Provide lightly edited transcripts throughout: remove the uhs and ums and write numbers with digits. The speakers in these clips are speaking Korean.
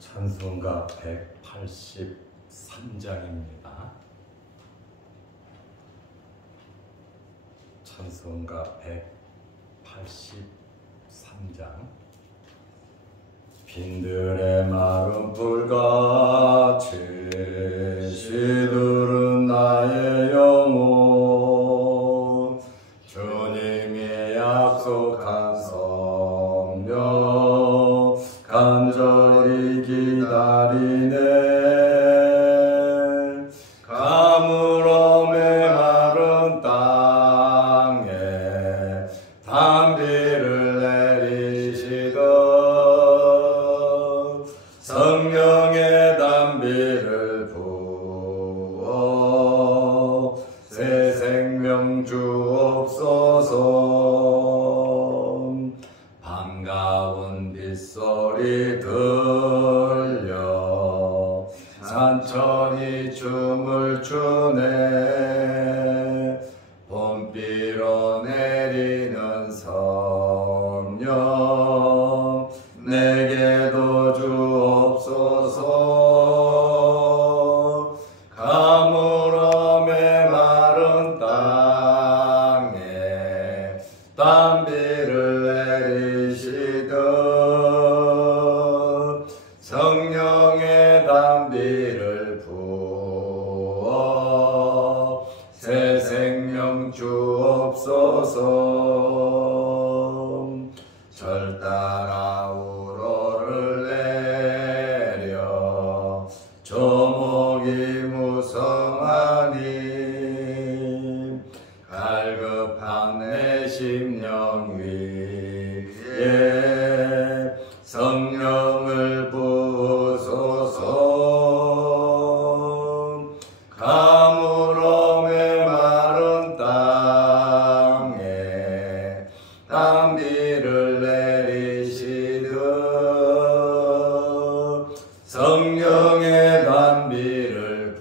찬송가 183장입니다. 찬송가 183장. 빈들의 마른 불같이 시들은 나의 영혼, 주님이 약속한 성령 간절히 기다리네. 가물어 메마른 땅에 단비를 내리시던 성령의 단비를 부어 새 생명 주옵소서. 반가운 빗소리 들려 산천이 춤을 추네. 봄비로 내리는 성령 내게도 주옵소서. 가물어 메마른 땅에 단비를 내리시던 성령의 단비를 부어 새 생명 주옵소서. 절 따라 우러를 내려 조목이 무성하니 갈급한 내 심령 위에 성령을 부으소서. 가물어 메마른 땅에 단비를 내리시듯 성령의 단비를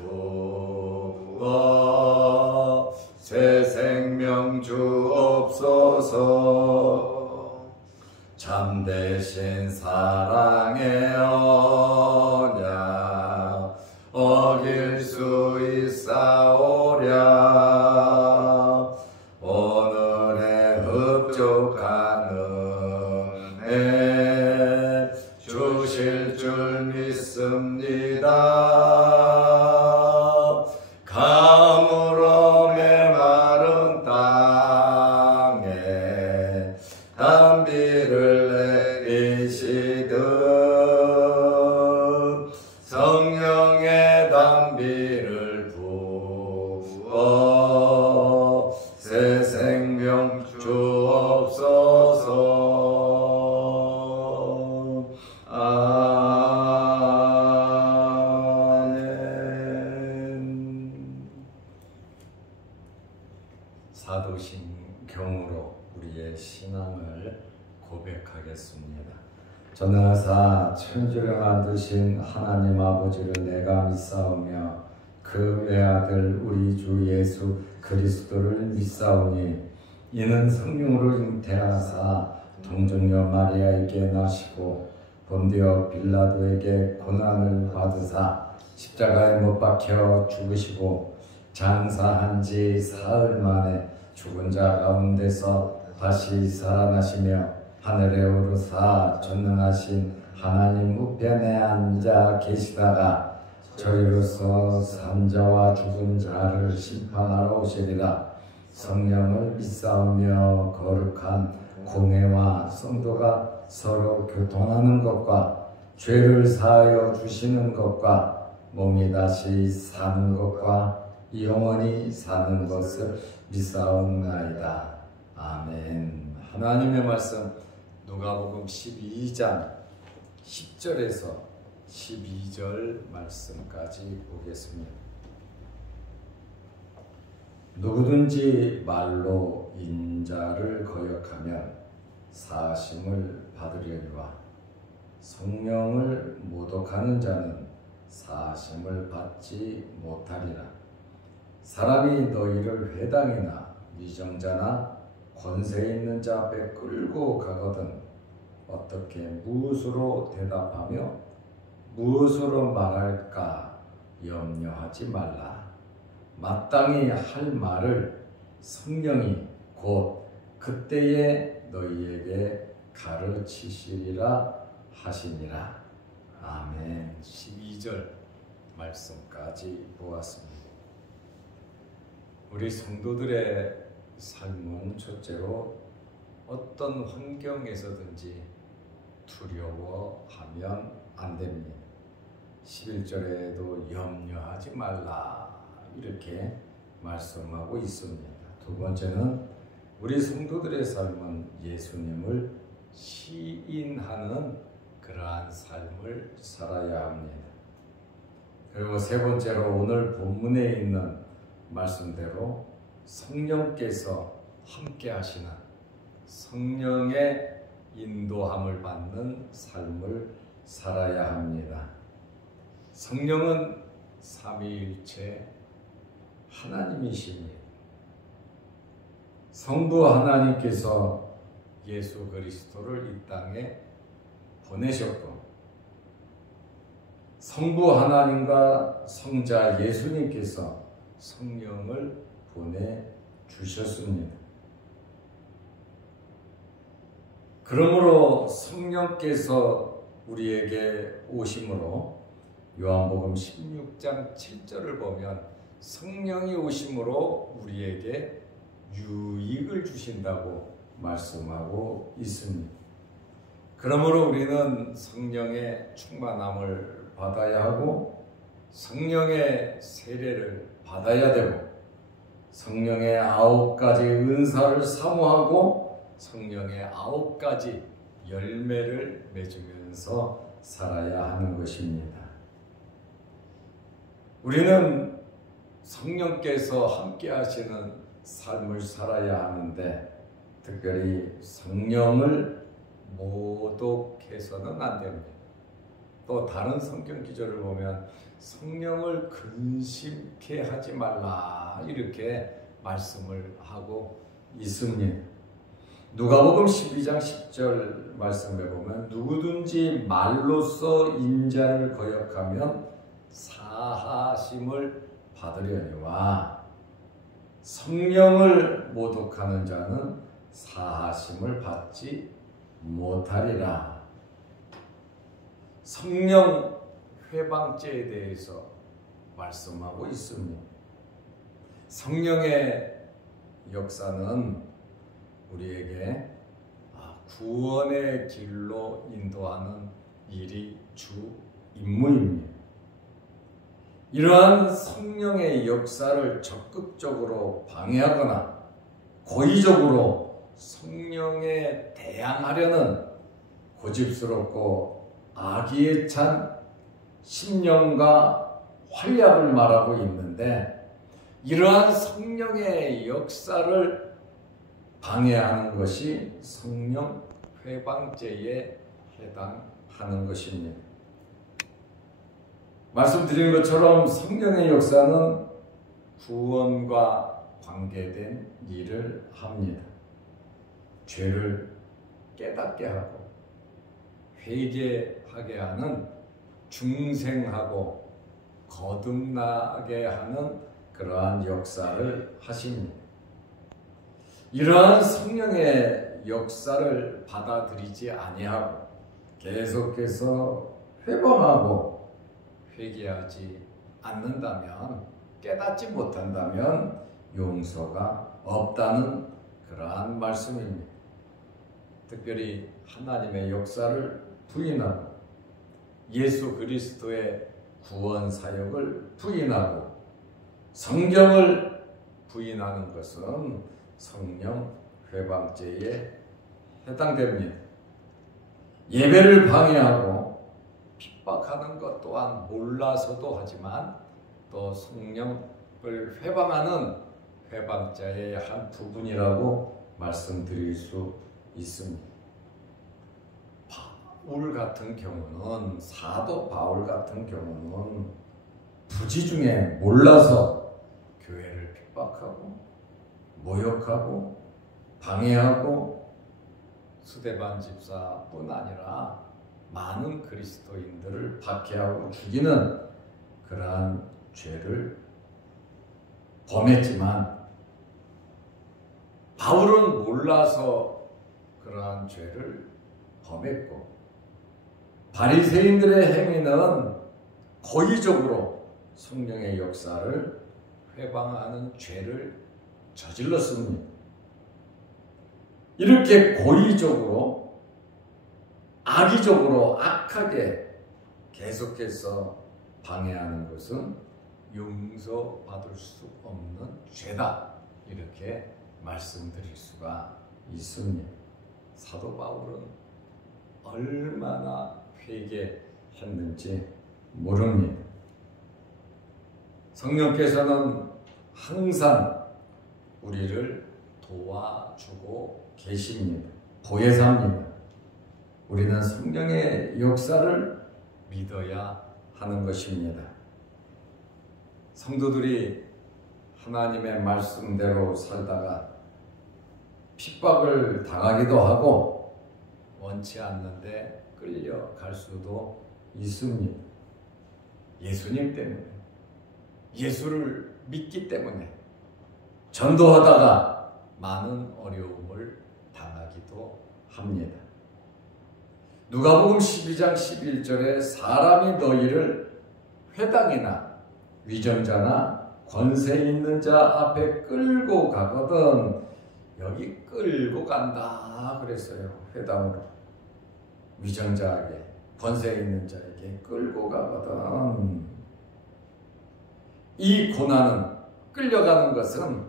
부어 새 생명 주옵소서. 참되신 사랑의 언약 어길 수 있사오랴. 오늘의 흡족한 은혜 주실 줄 믿습니다. 가물어 메마른 땅에 단비를 내리시듯 성령의 단비를 부어 새 생명 주옵소서. 아멘. 사도신경으로 우리의 신앙을 고백하겠습니다. 전능하사 천지를 만드신 하나님 아버지를 내가 믿사오며 그 외아들 우리 주 예수 그리스도를 믿사오니 이는 성령으로 잉태하사 동정녀 마리아에게 나시고 본디오 빌라도에게 고난을 받으사 십자가에 못 박혀 죽으시고 장사한 지 사흘 만에 죽은 자 가운데서 다시 살아나시며 하늘에 오르사 전능하신 하나님 우편에 앉아 계시다가 저희로서 산자와 죽은 자를 심판하러 오시리라. 성령을 믿사오며 거룩한 공회와 성도가 서로 교통하는 것과 죄를 사하여 주시는 것과 몸이 다시 사는 것과 영원히 사는 것을 믿사옵나이다. 아멘. 하나님의 말씀 누가복음 12장 10절에서 12절 말씀까지 보겠습니다. 누구든지 말로 인자를 거역하면 사하심을 받으려니와 성령을 모독하는 자는 사하심을 받지 못하리라. 사람이 너희를 회당이나 위정자나 권세 있는 자 앞에 끌고 가거든 어떻게 무엇으로 대답하며 무엇으로 말할까 염려하지 말라. 마땅히 할 말을 성령이 곧 그때에 너희에게 가르치시리라 하시니라. 아멘. 12절 말씀까지 보았습니다. 우리 성도들의 삶은 첫째로 어떤 환경에서든지 두려워하면 안 됩니다. 11절에도 염려하지 말라 이렇게 말씀하고 있습니다. 두 번째는 우리 성도들의 삶은 예수님을 시인하는 그러한 삶을 살아야 합니다. 그리고 세 번째로 오늘 본문에 있는 말씀대로 성령께서 함께 하시는 성령의 인도함을 받는 삶을 살아야 합니다. 성령은 삼위일체 하나님이십니다. 성부 하나님께서 예수 그리스도를 이 땅에 보내셨고 성부 하나님과 성자 예수님께서 성령을 보내주셨습니다. 그러므로 성령께서 우리에게 오심으로 요한복음 16장 7절을 보면 성령이 오심으로 우리에게 유익을 주신다고 말씀하고 있습니다. 그러므로 우리는 성령의 충만함을 받아야 하고 성령의 세례를 받아야 되고 성령의 9가지 은사를 사모하고 성령의 9가지 열매를 맺으면서 살아야 하는 것입니다. 우리는 성령께서 함께 하시는 삶을 살아야 하는데 특별히 성령을 모독해서는 안 됩니다. 또 다른 성경 기절을 보면 성령을 근심케 하지 말라 이렇게 말씀을 하고 있습니다. 누가복음 12장 10절 말씀에 보면 누구든지 말로써 인자를 거역하면 사하심을 받으려니와 성령을 모독하는 자는 사하심을 받지 못하리라. 성령 회방죄에 대해서 말씀하고 있습니다. 성령의 역사는 우리에게 구원의 길로 인도하는 일이 주 임무입니다. 이러한 성령의 역사를 적극적으로 방해하거나 고의적으로 성령에 대항하려는 고집스럽고 악의에 찬 심령과 활약을 말하고 있는데 이러한 성령의 역사를 방해하는 것이 성령 회방죄에 해당하는 것입니다. 말씀드린 것처럼 성령의 역사는 구원과 관계된 일을 합니다. 죄를 깨닫게 하고 회개하게 하는 중생하고 거듭나게 하는 그러한 역사를 하십니다. 이러한 성령의 역사를 받아들이지 아니하고 계속해서 회방하고 회개하지 않는다면 깨닫지 못한다면 용서가 없다는 그러한 말씀입니다. 특별히 하나님의 역사를 부인하고 예수 그리스도의 구원 사역을 부인하고 성경을 부인하는 것은 성령 회방죄에 해당됩니다. 예배를 방해하고 핍박하는 것 또한 몰라서도 하지만 또 성령을 회방하는 회방죄의 한 부분이라고 말씀드릴 수 있습니다. 바울 같은 경우는 사도 바울 같은 경우는 부지 중에 몰라서 교회를 핍박하고 모욕하고 방해하고 스데반 집사뿐 아니라 많은 그리스도인들을 박해하고 죽이는 그러한 죄를 범했지만 바울은 몰라서 그러한 죄를 범했고, 바리새인들의 행위는 고의적으로 성령의 역사를 회방하는 죄를 저질렀습니다. 이렇게 고의적으로 악의적으로 악하게 계속해서 방해하는 것은 용서받을 수 없는 죄다, 이렇게 말씀드릴 수가 있습니다. 사도 바울은 얼마나 회개했는지 모릅니다. 성령께서는 항상 우리를 도와주고 계십니다. 보혜사입니다. 우리는 성령의 역사를 믿어야 하는 것입니다. 성도들이 하나님의 말씀대로 살다가 핍박을 당하기도 하고 원치 않는데 끌려갈 수도 있습니다. 예수님 때문에, 예수를 믿기 때문에 전도하다가 많은 어려움을 당하기도 합니다. 누가복음 12장 11절에 사람이 너희를 회당이나 위정자나 권세 있는 자 앞에 끌고 가거든, 여기 끌고 간다 그랬어요. 회당으로, 위정자에게, 권세 있는 자에게 끌고 가거든. 이 고난은, 끌려가는 것은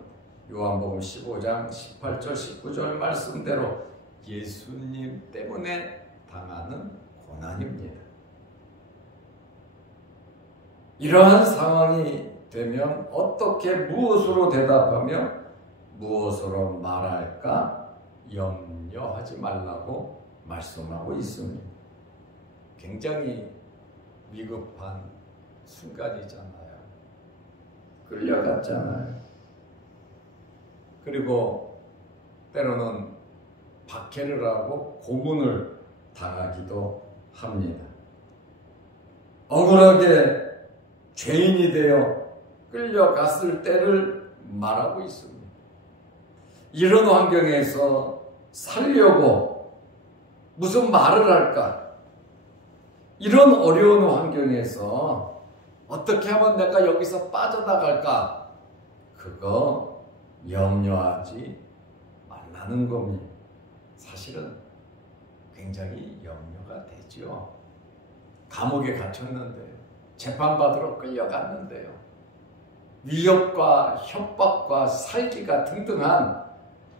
요한복음 15장 18절 19절 말씀대로 예수님 때문에 당하는 고난입니다. 이러한 상황이 되면 어떻게, 무엇으로 대답하며 무엇으로 말할까 염려하지 말라고 말씀하고 있습니다. 굉장히 위급한 순간이잖아요. 끌려갔잖아요. 그리고 때로는 박해를 하고 고문을 당하기도 합니다. 억울하게 죄인이 되어 끌려갔을 때를 말하고 있습니다. 이런 환경에서 살려고 무슨 말을 할까? 이런 어려운 환경에서 어떻게 하면 내가 여기서 빠져나갈까? 그거 염려하지 말라는 겁니다. 사실은 굉장히 염려가 되죠. 감옥에 갇혔는데요. 재판받으러 끌려갔는데요. 위협과 협박과 살기가 등등한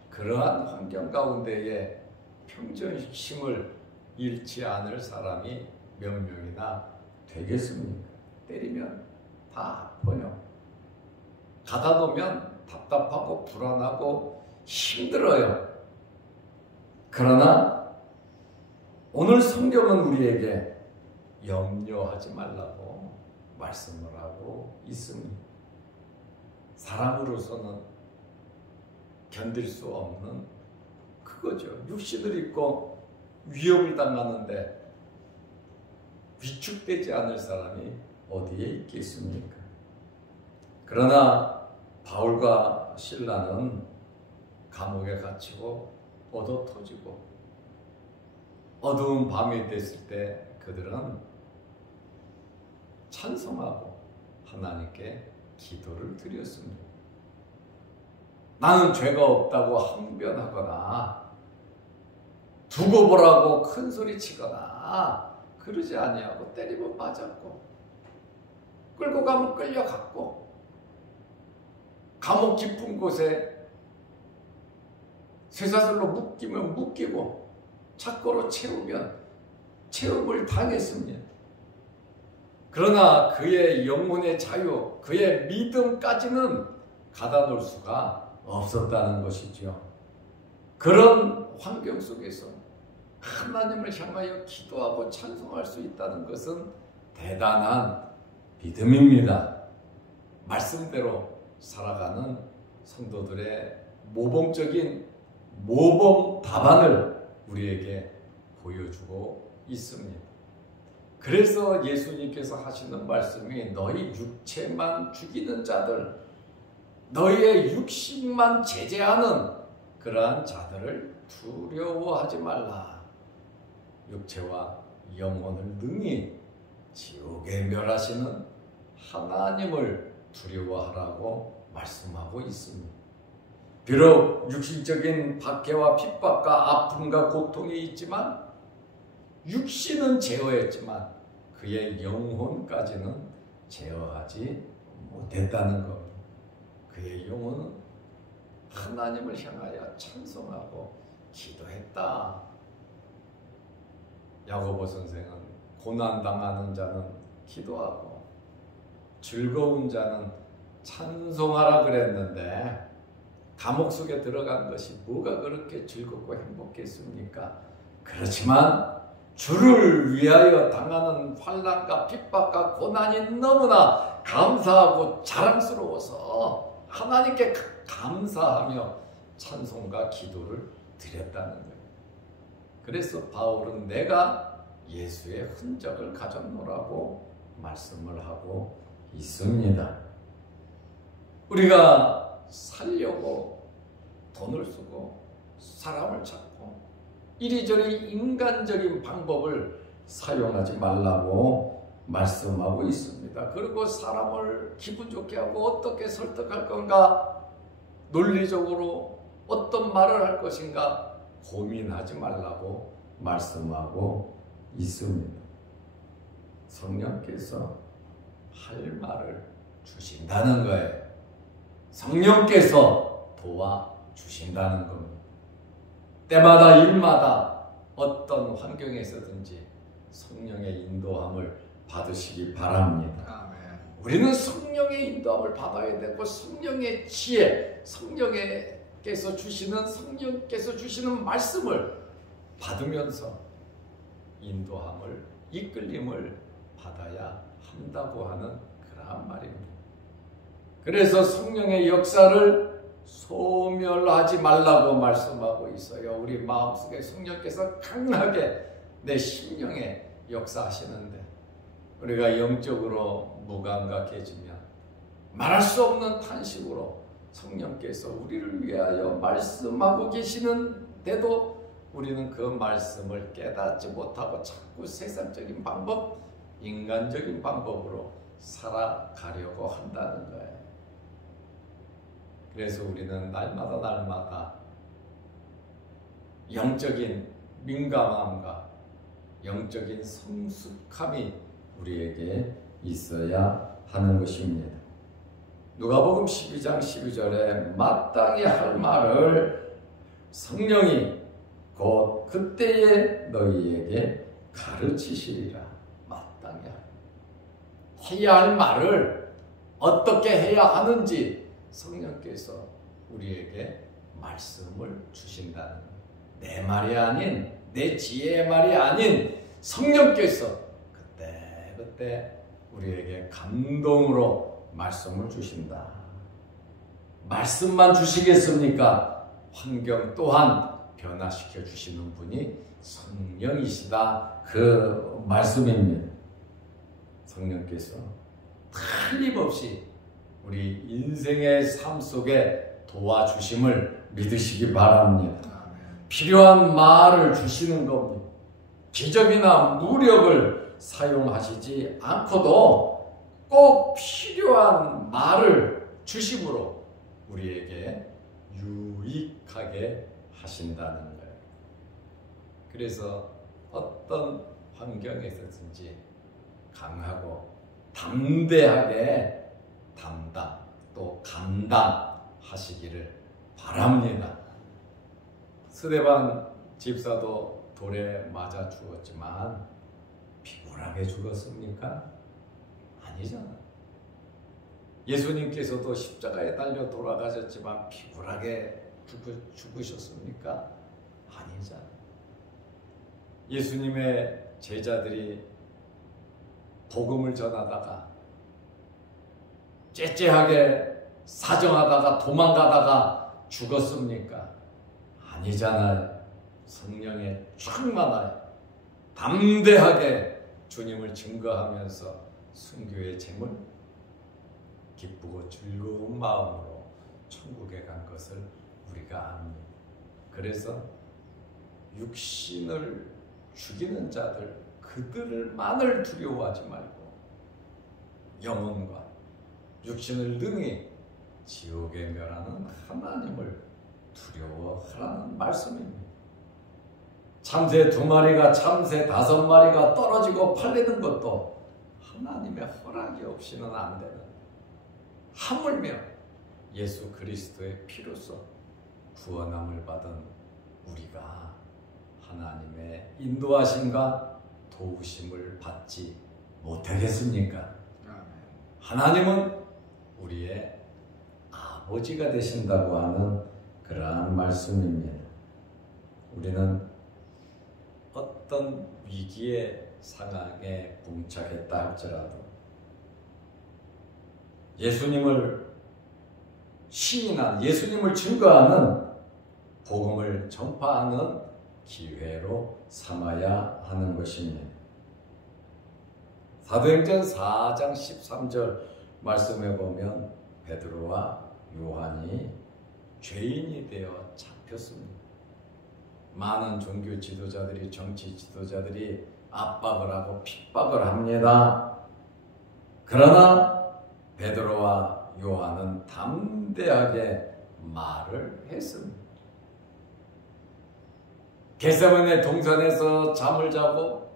그러한 환경 가운데에 평정심을 잃지 않을 사람이 몇 명이나 되겠습니까? 때리면 다 아파요. 가다 놓으면 답답하고 불안하고 힘들어요. 그러나 오늘 성경은 우리에게 염려하지 말라고 말씀을 하고 있습니다. 사람으로서는 견딜 수 없는 그거죠. 육신을 입고 위협을 당하는데 위축되지 않을 사람이 어디에 있겠습니까? 그러나 바울과 실라는 감옥에 갇히고 얻어 터지고 어두운 밤이 됐을 때 그들은 찬송하고 하나님께 기도를 드렸습니다. 나는 죄가 없다고 항변하거나 두고 보라고 큰 소리 치거나 그러지 아니하고 때리면 맞았고 끌고 가면 끌려갔고 감옥 깊은 곳에 쇠사슬로 묶이면 묶이고 착고로 채우면 채움을 당했습니다. 그러나 그의 영혼의 자유, 그의 믿음까지는 가다 놓을 수가 없었다는 것이죠. 그런 환경 속에서 하나님을 향하여 기도하고 찬송할 수 있다는 것은 대단한 믿음입니다. 말씀대로 살아가는 성도들의 모범적인 모범 답안을 우리에게 보여주고 있습니다. 그래서 예수님께서 하시는 말씀이 너희 육체만 죽이는 자들, 너희의 육신만 제재하는 그러한 자들을 두려워하지 말라. 육체와 영혼을 능히 지옥에 멸하시는 하나님을 두려워하라고 말씀하고 있습니다. 비록 육신적인 박해와 핍박과 아픔과 고통이 있지만 육신은 제어했지만 그의 영혼까지는 제어하지 못했다는 겁니다. 그의 영혼은 하나님을 향하여 찬송하고 기도했다. 야고보 선생은 고난당하는 자는 기도하고 즐거운 자는 찬송하라 그랬는데 감옥 속에 들어간 것이 뭐가 그렇게 즐겁고 행복했습니까? 그렇지만 주를 위하여 당하는 환난과 핍박과 고난이 너무나 감사하고 자랑스러워서 하나님께 감사하며 찬송과 기도를 드렸다는 거예요. 그래서 바울은 내가 예수의 흔적을 가졌노라고 말씀을 하고 있습니다. 우리가 살려고 돈을 쓰고 사람을 찾고 이리저리 인간적인 방법을 사용하지 말라고 말씀하고 있습니다. 그리고 사람을 기분 좋게 하고 어떻게 설득할 건가, 논리적으로 어떤 말을 할 것인가 고민하지 말라고 말씀하고 있습니다. 성령께서 할 말을 주신다는 거예요. 성령께서 도와주신다는 겁니다. 때마다 일마다 어떤 환경에서든지 성령의 인도함을 받으시기 바랍니다. 아멘. 우리는 성령의 인도함을 받아야 되고 성령의 지혜, 성령께서 주시는 말씀을 받으면서 인도함을, 이끌림을 받아야 한다고 하는 그러한 말입니다. 그래서 성령의 역사를 소멸하지 말라고 말씀하고 있어요. 우리 마음속에 성령께서 강하게 내 심령에 역사하시는데 우리가 영적으로 무감각해지면 말할 수 없는 탄식으로 성령께서 우리를 위하여 말씀하고 계시는데도 우리는 그 말씀을 깨닫지 못하고 자꾸 세상적인 방법, 인간적인 방법으로 살아가려고 한다는 거예요. 그래서 우리는 날마다 영적인 민감함과 영적인 성숙함이 우리에게 있어야 하는 것입니다. 누가복음 12장 12절에 마땅히 할 말을 성령이 곧 그때에 너희에게 가르치시리라. 마땅히 해야 할 말을 어떻게 해야 하는지 성령께서 우리에게 말씀을 주신다는 거예요. 내 말이 아닌, 내 지혜의 말이 아닌 성령께서 그때 우리에게 감동으로 말씀을 주신다. 말씀만 주시겠습니까? 환경 또한 변화시켜 주시는 분이 성령이시다. 그 말씀입니다. 성령께서 틀림없이 우리 인생의 삶 속에 도와주심을 믿으시기 바랍니다. 필요한 말을 주시는 겁니다. 기적이나 무력을 사용하시지 않고도 꼭 필요한 말을 주심으로 우리에게 유익하게 하신다는 거예요. 그래서 어떤 환경에서든지 강하고 담대하게 담당 또 감당하시기를 바랍니다. 스데반 집사도 돌에 맞아 죽었지만 비굴하게 죽었습니까? 아니잖아요. 예수님께서도 십자가에 달려 돌아가셨지만 비굴하게 죽으셨습니까? 아니잖아요. 예수님의 제자들이 복음을 전하다가 째째하게 사정하다가 도망가다가 죽었습니까? 아니잖아요. 성령에 충만하여 담대하게 주님을 증거하면서 순교의 제물 기쁘고 즐거운 마음으로 천국에 간 것을 우리가 압니다. 그래서 육신을 죽이는 자들 그들만을 두려워하지 말고 영혼과 육신을 능히 지옥에 멸하는 하나님을 두려워하라는 말씀입니다. 참새 2마리가 참새 5마리가 떨어지고 팔리는 것도 하나님의 허락이 없이는 안 되는, 하물며 예수 그리스도의 피로써 구원함을 받은 우리가 하나님의 인도하심과 도우심을 받지 못하겠습니까? 하나님은 우리의 아버지가 되신다고 하는 그러한 말씀입니다. 우리는 어떤 위기의 상황에 봉착했다 할지라도 예수님을 시인한, 예수님을 증거하는 복음을 전파하는 기회로 삼아야 하는 것입니다. 사도행전 4장 13절 말씀에 보면 베드로와 요한이 죄인이 되어 잡혔습니다. 많은 종교 지도자들이, 정치 지도자들이 압박을 하고 핍박을 합니다. 그러나 베드로와 요한은 담대하게 말을 했습니다. 겟세마네 동산에서 잠을 자고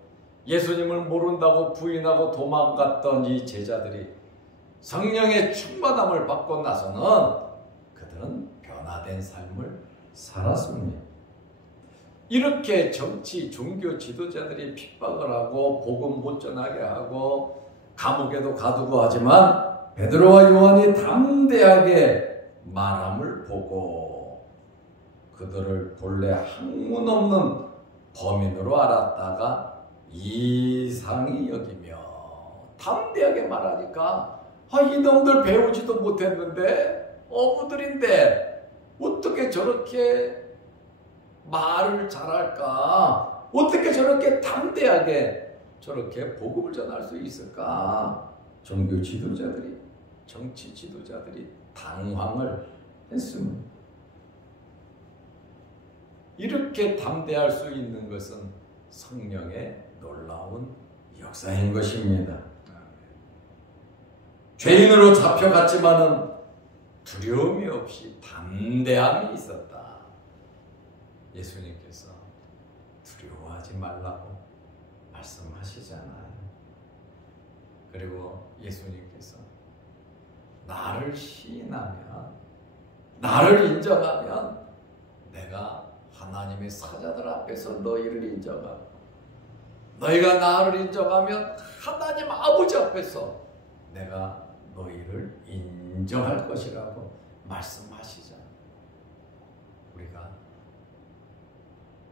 예수님을 모른다고 부인하고 도망갔던 이 제자들이 성령의 충만함을 받고 나서는 그들은 변화된 삶을 살았습니다. 이렇게 정치, 종교 지도자들이 핍박을 하고 복음 못 전하게 하고 감옥에도 가두고 하지만 베드로와 요한이 담대하게 말함을 보고 그들을 본래 학문 없는 범인으로 알았다가 이상히 여기며 담대하게 말하니까 이놈들 배우지도 못했는데 어부들인데 어떻게 저렇게 말을 잘할까? 어떻게 저렇게 담대하게 저렇게 복음을 전할 수 있을까? 종교 지도자들이, 정치 지도자들이 당황을 했습니다. 이렇게 담대할 수 있는 것은 성령의 놀라운 역사인 것입니다. 죄인으로 잡혀갔지만은 두려움이 없이 담대함이 있었다. 예수님께서 두려워하지 말라고 말씀하시잖아요. 그리고 예수님께서 나를 시인하면, 나를 인정하면 내가 하나님의 사자들 앞에서 너희를 인정하고, 너희가 나를 인정하면 하나님 아버지 앞에서 내가 너희를 인정할 것이라고 말씀하시잖아요. 우리가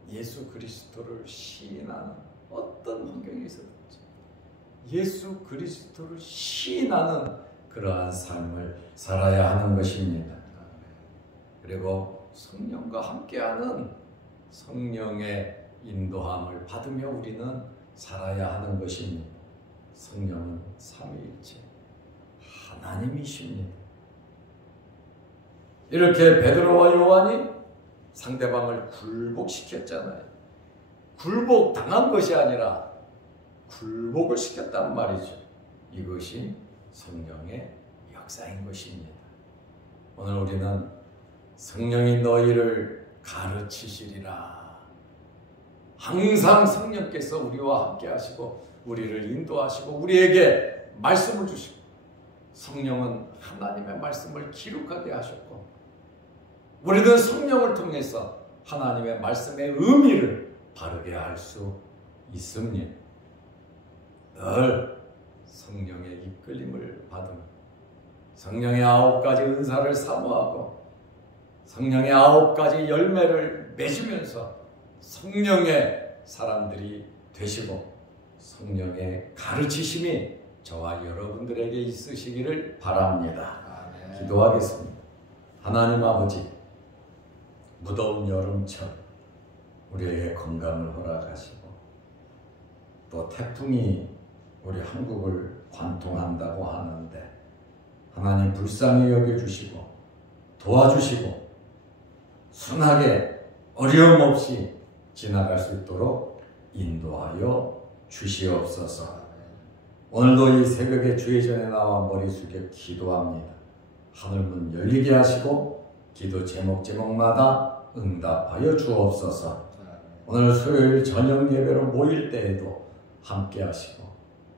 예수 그리스도를 시인하는 어떤 환경에 있었든지 예수 그리스도를 시인하는 그러한 삶을 살아야 하는 것입니다. 그리고 성령과 함께하는 성령의 인도함을 받으며 우리는 살아야 하는 것입니다. 성령은 삼위일체 하나님이십니다. 이렇게 베드로와 요한이 상대방을 굴복시켰잖아요. 굴복당한 것이 아니라 굴복을 시켰단 말이죠. 이것이 성령의 역사인 것입니다. 오늘 우리는 성령이 너희를 가르치시리라. 항상 성령께서 우리와 함께 하시고 우리를 인도하시고 우리에게 말씀을 주시고, 성령은 하나님의 말씀을 기록하게 하셨고 우리는 성령을 통해서 하나님의 말씀의 의미를 바르게 알 수 있습니다. 늘 성령의 이끌림을 받으며 성령의 9가지 은사를 사모하고 성령의 9가지 열매를 맺으면서 성령의 사람들이 되시고 성령의 가르치심이 저와 여러분들에게 있으시기를 바랍니다. 아멘. 기도하겠습니다. 하나님 아버지, 무더운 여름철 우리에게 건강을 허락하시고 또 태풍이 우리 한국을 관통한다고 하는데 하나님 불쌍히 여겨주시고 도와주시고 순하게 어려움 없이 지나갈 수 있도록 인도하여 주시옵소서. 오늘도 이 새벽에 주의 전에 나와 머리 숙여 기도합니다. 하늘문 열리게 하시고 기도 제목마다 응답하여 주옵소서. 오늘 수요일 저녁 예배로 모일 때에도 함께 하시고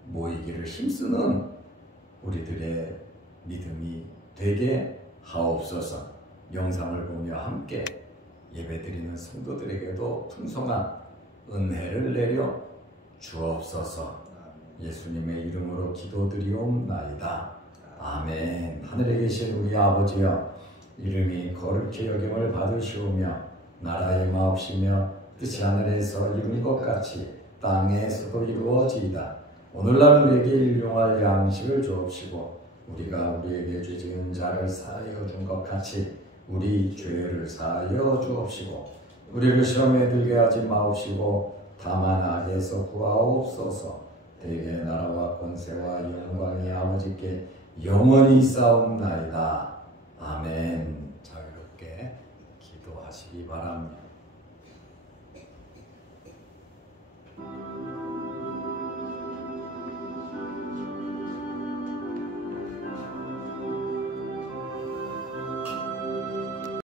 모이기를 힘쓰는 우리들의 믿음이 되게 하옵소서. 영상을 보며 함께 예배드리는 성도들에게도 풍성한 은혜를 내려 주옵소서. 예수님의 이름으로 기도드리옵나이다. 아멘. 하늘에 계신 우리 아버지여, 이름이 거룩히 여김을 받으시오며 나라의 마옵시며 뜻이 하늘에서 이룬 것 같이 땅에서도 이루어지이다. 오늘날 우리에게 일용할 양식을 주옵시고 우리가 우리에게 죄 지은 자를 사하여 준 것 같이 우리 죄를 사하여 주옵시고 우리를 시험에 들게 하지 마옵시고 다만 악에서 구하옵소서. 대개 나라와 권세와 영광이 아버지께 영원히 있사옵나이다. 아멘. 자유롭게 기도하시기 바랍니다.